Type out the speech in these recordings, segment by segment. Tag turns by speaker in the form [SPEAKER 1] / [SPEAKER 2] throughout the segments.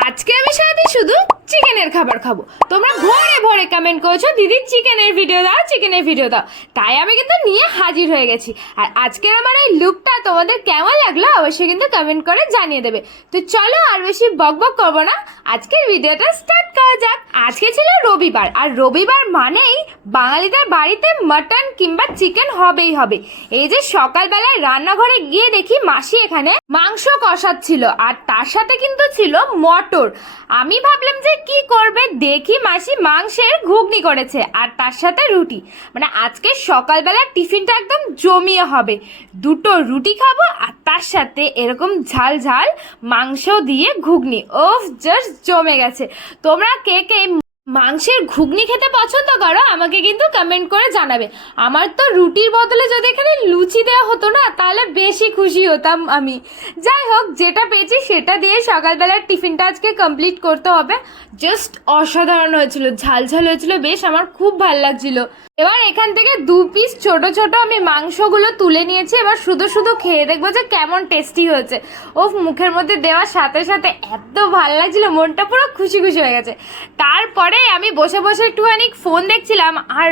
[SPEAKER 1] আজকে আমি সাথে শুধু চিকেনের খাবার খাব। তোমরা ভরে ভরে কমেন্ট করেছ, দিদি, চিকেনের ভিডিও দাও, চিকেনের ভিডিও দাও। তাই আমি কিন্তু নিয়ে হাজির হয়ে গেছি। আর আজকের আমার এই লুকটা তোমাদের কেমন লাগল অবশ্যই কিন্তু কমেন্ট করে জানিয়ে দেবে। তো চলো আর বেশি বক বক করব না, আজকের ভিডিওটা স্টার্ট করা যাক। আজকে ছিল রবিবার, আর রবিবার মানেই বাঙালিদের বাড়িতে মাটন কিংবা চিকেন হবেই হবে। এই যে সকালবেলায় রান্নাঘরে গিয়ে দেখি মাসি এখানে মাংস কষাচ্ছিল, আর তার সাথে কিন্তু ছিল মটর। আমি ভাবলাম যে কি করবে দেখি মাসি মাংসের ঘুগনি করেছে, আর তার সাথে রুটি। মানে আজকে সকালবেলা টিফিনটা একদম জমিয়ে হবে। দুটো রুটি খাব, আর তার সাথে এরকম ঝাল ঝাল মাংস দিয়ে ঘুগনি। ওফ জাস্ট জমে গেছে। তোমরা কে কে মাংসের ঘুগনি খেতে পছন্দ করো, আমাকে কিন্তু কমেন্ট করে জানাবে। আমার তো রুটির বদলে যদি এখানে লুচি দেওয়া হতো না, তাহলে বেশি খুশি হতাম আমি। যাই হোক, যেটা পেয়েছি সেটা দিয়ে সকালবেলার টিফিনটা আজকে কমপ্লিট করতে হবে। জাস্ট অসাধারণ হয়েছিল ঝাল ঝাল হয়েছিল, বেশ আমার খুব ভালো লাগছিল। এবার এখান থেকে দু পিস ছোট ছোট আমি মাংসগুলো তুলে নিয়েছি, এবার শুধু শুধু খেয়ে দেখব যে কেমন টেস্টি হয়েছে। ও মুখের মধ্যে দেওয়ার সাথে সাথে এত ভালো লাগছিল, মনটা পুরো খুশি খুশি হয়ে গেছে। তারপরে আমি বসে বসে একটুখানি ফোন দেখছিলাম আর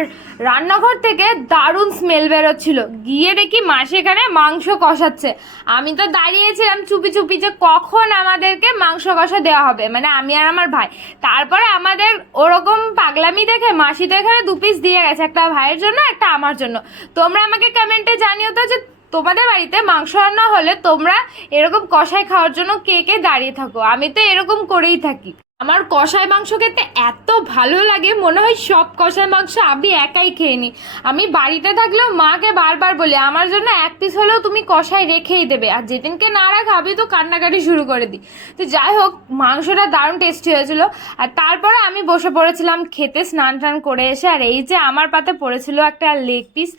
[SPEAKER 1] রান্নাঘর থেকে দারুণ স্মেল বেরোচ্ছিল। গিয়ে দেখি মাসি এখানে মাংস কষাচ্ছে। আমি তো দাঁড়িয়েছিলাম চুপি চুপি যে কখন আমাদেরকে মাংস কষা দেওয়া হবে মানে আমি আর আমার ভাই। তারপরে আমাদের ওরকম পাগলামি দেখে মাসি তো এখানে দু পিস দিয়ে গেছে, একটা ভাইয়ের জন্য, একটা আমার জন্য। তোমরা আমাকে কমেন্টে জানিও তো যে তোমাদের বাড়িতে মাংস রান্না হলে তোমরা এরকম কষাই খাওয়ার জন্য কে কে দাঁড়িয়ে থাকো? আমি তো এরকম করেই থাকি। আমার কষাই মাংস খেতে এত ভালো লাগে, মনে হয় সব কষাই মাংস আমি একাই খেয়ে নিই। আমি বাড়িতে থাকলেও মাকে বারবার বলি, আমার জন্য এক পিস হলেও তুমি কষাই রেখেই দেবে, আর যেদিনকে না রাখা আমি তো কান্নাকাটি শুরু করে দিই। তো যাই হোক, মাংসটা দারুণ টেস্টি হয়েছিল, আর তারপরে আমি বসে পড়েছিলাম, খেতে স্নান টান করে এসে, আর এই যে আমার পাতে পড়েছিল একটা লেগ পিস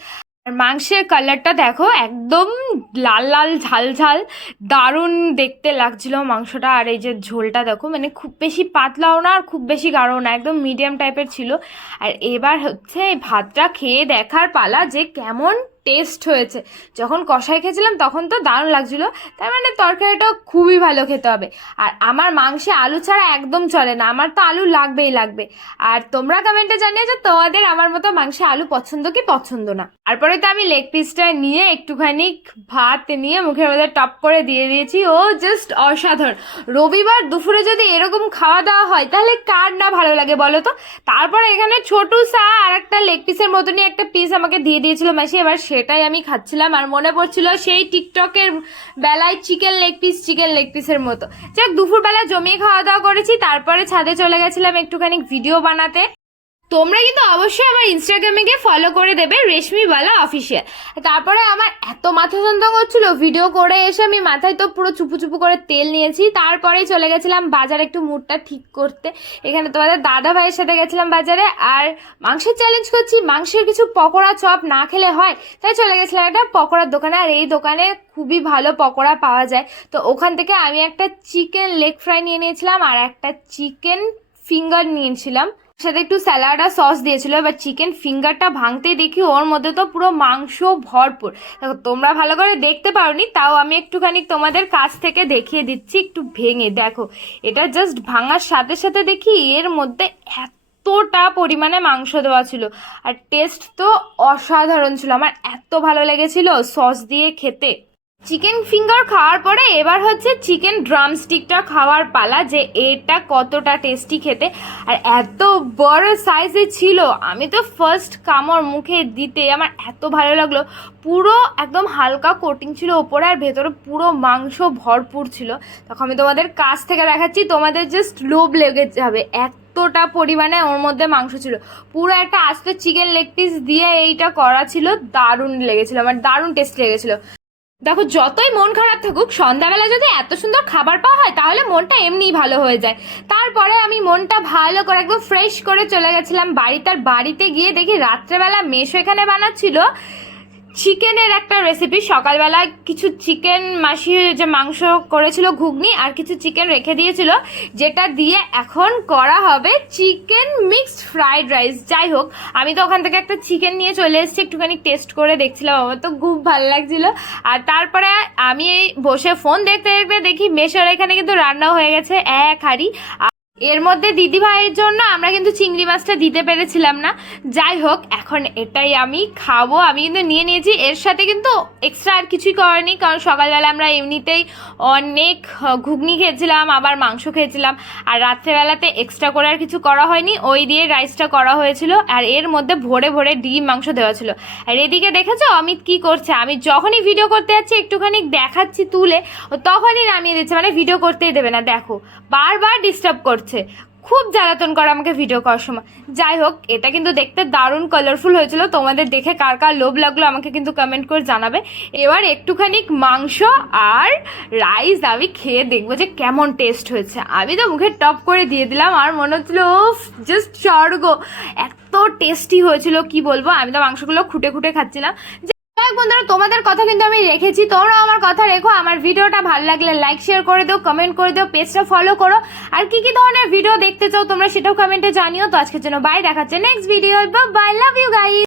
[SPEAKER 1] আর মাংসের কালারটা দেখো, একদম লাল লাল, ঝাল ঝাল। দারুণ দেখতে লাগছিল মাংসটা। আর এই যে ঝোলটা দেখো মানে খুব বেশি পাতলাও না আর খুব বেশি গাঢ়ও না, একদম মিডিয়াম টাইপের ছিল। আর এবার হচ্ছে ভাতটা খেয়ে দেখার পালা যে কেমন টেস্ট হয়েছে। যখন কষাই খেয়েছিলাম, তখন তো দারুণ লাগছিল। তার মানে তরকারিটাও খুবই ভালো খেতে হবে। আর আমার মাংসে আলু ছাড়া একদম চলে না। আমার তো আলু লাগবেই লাগবে। আর তোমরা কমেন্টে জানিয়ে যে তোমাদের আমার মতো মাংসে আলু পছন্দ কি পছন্দ না। তারপরে তো আমি লেগ পিসটা নিয়ে একটুখানি ভাত নিয়ে মুখের মধ্যে টপ করে দিয়ে দিয়েছি। ও জাস্ট অসাধারণ। রবিবার দুপুরে যদি এরকম খাওয়া দাওয়া হয়, তাহলে কার না ভালো লাগে বলো তো? তারপরে এখানে ছোটু সা আর একটা লেগ পিসের মতনই একটা পিস আমাকে দিয়ে দিয়েছিল মাসি। এবার সেটাই আমি খাচ্ছিলাম আর মনে পড়ছিল সেই টিকটকের বেলায় chicken leg piece, chicken leg পিসের মতো। যাক, দুপুরবেলা জমিয়ে খাওয়া দাওয়া করেছি, তারপরে ছাদে চলে গেছিলাম একটুখানি ভিডিও বানাতে। তোমরা কিন্তু অবশ্যই আমার ইনস্টাগ্রামে গিয়ে ফলো করে দেবে রেশমিওয়ালা অফিসিয়াল তারপরে আমার এত মাথা যন্ত্রণা করছিল ভিডিও করে এসে আমি মাথায় তো পুরো চুপু চুপু করে তেল নিয়েছি। তারপরেই চলে গেছিলাম বাজারে একটু মুডটা ঠিক করতে। এখানে তোমাদের দাদা ভাইয়ের সাথে গেছিলাম বাজারে আর মাংসের চ্যালেঞ্জ করছি। মাংসের কিছু পকোড়া চপ না খেলে হয়, তাই চলে গেছিলাম একটা পকোড়ার দোকানে। আর এই দোকানে খুবই ভালো পকোড়া পাওয়া যায়। তো ওখান থেকে আমি একটা চিকেন লেগ ফ্রাই নিয়ে নিয়েছিলাম আর একটা চিকেন ফিঙ্গার নিয়েছিলাম। সাথে একটু স্যালাড আর সস দিয়েছিল, এবার চিকেন ফিঙ্গারটা ভাঙতেই দেখি ওর মধ্যে তো পুরো মাংস ভরপুর। দেখো, তোমরা ভালো করে দেখতে পারোনি, তাও আমি একটুখানি তোমাদের কাছ থেকে দেখিয়ে দিচ্ছি, একটু ভেঙে। দেখো, এটা জাস্ট ভাঙার সাথে সাথে দেখি এর মধ্যে এতটা পরিমাণে মাংস দেওয়া ছিল, আর টেস্ট তো অসাধারণ ছিল। আমার এত ভালো লেগেছিল সস দিয়ে খেতে। চিকেন ফিঙ্গার খাওয়ার পরে এবার হচ্ছে চিকেন ড্রামস্টিকটা খাওয়ার পালা যে এটা কতটা টেস্টি খেতে। আর এত বড় সাইজে ছিল, আমি তো ফার্স্ট কামড় মুখে দিতে আমার এত ভালো লাগল। পুরো একদম হালকা কোটিং ছিল ওপরে আর ভেতরে পুরো মাংস ভরপুর ছিল। তখন আমি তোমাদের কাছ থেকে দেখাচ্ছি, তোমাদের জাস্ট লোভ লেগে যাবে। এতটা পরিমাণে ওর মধ্যে মাংস ছিল। পুরো একটা আস্ত চিকেন লেগ পিস দিয়ে এইটা করা ছিল, দারুণ লেগেছিল, আমার দারুণ টেস্ট লেগেছিল। দেখো, যতই মন খারাপ থাকুক, সন্ধ্যাবেলা যদি এত সুন্দর খাবার পাওয়া হয়, তাহলে মনটা এমনিই ভালো হয়ে যায়। তারপরে আমি মনটা ভালো করে একদম ফ্রেশ করে চলে গেছিলাম। বাড়ি তার বাড়িতে গিয়ে দেখি রাত্রেবেলা মেশো এখানে বানাচ্ছিল। চিকেনের একটা রেসিপি সকালবেলা কিছু চিকেন মাসি যে মাংস করেছিল ঘুগনি আর কিছু চিকেন রেখে দিয়েছিল, যেটা দিয়ে এখন করা হবে চিকেন মিক্সড ফ্রাইড রাইস যাই হোক, আমি তো ওখান থেকে একটা চিকেন নিয়ে চলে এসেছি, একটুখানি টেস্ট করে দেখছিলাম, আমার তো খুব ভালো লাগছিল। আর তারপরে আমি বসে ফোন দেখতে দেখতে দেখি, মেশোর এখানে কিন্তু রান্না হয়ে গেছে এক হাঁড়ি। এর মধ্যে দিদি ভাইয়ের জন্য আমরা কিন্তু চিংড়ি মাছটা দিতে পেরেছিলাম না। যাই হোক, এখন এটাই আমি খাব। আমি কিন্তু নিয়ে নিয়েছি। এর সাথে কিন্তু এক্সট্রা আর কিছুই করেনি, কারণ সকালবেলা আমরা এমনিতেই অনেক ঘুগনি খেয়েছিলাম, আবার মাংস খেয়েছিলাম, আর রাত্রেবেলাতে এক্সট্রা করে আর কিছু করা হয়নি। ওই দিয়ে রাইসটা করা হয়েছিল, আর এর মধ্যে ভোরে ভোরে ডিম, মাংস দেওয়া ছিল। আর এদিকে দেখেছ, অমিত কি করছে? আমি যখনই ভিডিও করতে যাচ্ছি, একটুখানি দেখাচ্ছি তুলে, তখনই নামিয়ে দিচ্ছে। মানে ভিডিও করতেই দেবে না। দেখো, বারবার ডিস্টার্ব করছে। খুব জ্বালাতন করে আমাকে ভিডিও করার সময়। যাই হোক, এটা কিন্তু দেখতে দারুণ কালারফুল হয়েছিল। তোমাদের দেখে কার কার লোভ লাগল আমাকে কিন্তু কমেন্ট করে জানাবে। এবার একটুখানি মাংস আর রাইস আমি খেয়ে দেখব যে কেমন টেস্ট হয়েছে। আমি তো মুখে টপ করে দিয়ে দিলাম, আর মনে হচ্ছিল জাস্ট স্বর্গ। এত টেস্টি হয়েছিল, কি বলব? আমি তো মাংসগুলো খুঁটে খুঁটে খাচ্ছিলাম। যাই হোক বন্ধুরা, তোমাদের কথা কিন্তু আমি রেখেছি। তোমরাও আমার কথা রেখো। আমার ভিডিওটা ভালো লাগলে লাইক শেয়ার করে দিও কমেন্ট করে দিও পেজটা ফলো করো। আর কি কি ধরনের ভিডিও দেখতে চাও তোমরা সেটাও কমেন্টে জানিও। তো আজকের জন্য বাই দেখাচ্ছে next video bye love you guys